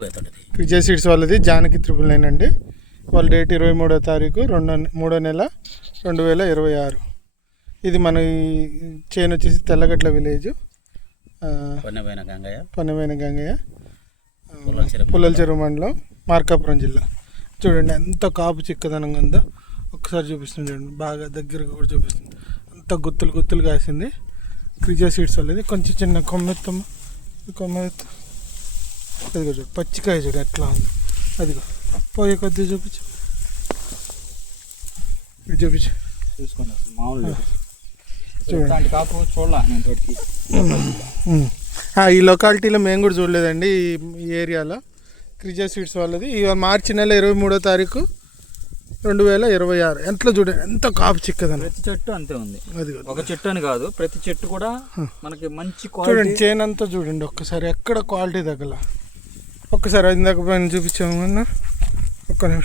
Vijay seeds వాళ్ళది జానకి 999 అండి. వాళ్ళ డేట్ 23వ తారీఖు 3వ నెల 2026. ఇది మన చేను వచ్చేసి తెల్లగట్ల విలేజ్, పొన్నమైన గంగయ్య, పుల్లల చెరువు మండలం, మార్కాపురం జిల్లా. చూడండి ఎంత కాపు చిక్కదనంగా ఉందో ఒక్కసారి చూపిస్తుంది. చూడండి బాగా దగ్గరగా కూడా చూపిస్తుంది. అంత గుత్తులు గుత్తులు కాసింది. విజయ్ సీడ్స్ వాళ్ళది. కొంచెం చిన్న కొమ్మెత్తమ్మ, కొమ్మెత్త అదిగో చూడు, పచ్చికాయ చూడు ఎట్లా ఉంది. అదిగో పోయే కొద్దిగా చూపించు, చూపించు. చూసుకోండి అసలు మామూలు చూడండి కాపు చూడాల నేను తోటికి. ఈ లొకాలిటీలో మేము కూడా చూడలేదండి. ఈ ఏరియాలో క్రిజా సీడ్స్ వాళ్ళది. ఇవాళ మార్చి నెల 23వ తారీఖు 2026. ఎంతలో చూడండి ఎంత కాపు చిక్కదని. ప్రతి చెట్టు అంతే ఉంది. అది ఒక చెట్టు అని కాదు, ప్రతి చెట్టు కూడా మనకి మంచి చూడండి. చేను అంతా చూడండి ఒక్కసారి, ఎక్కడ క్వాలిటీ తగ్గల. ఒక్కసారి ఇందాక పైన చూపించాము అన్న. ఒక్క నిమిషం.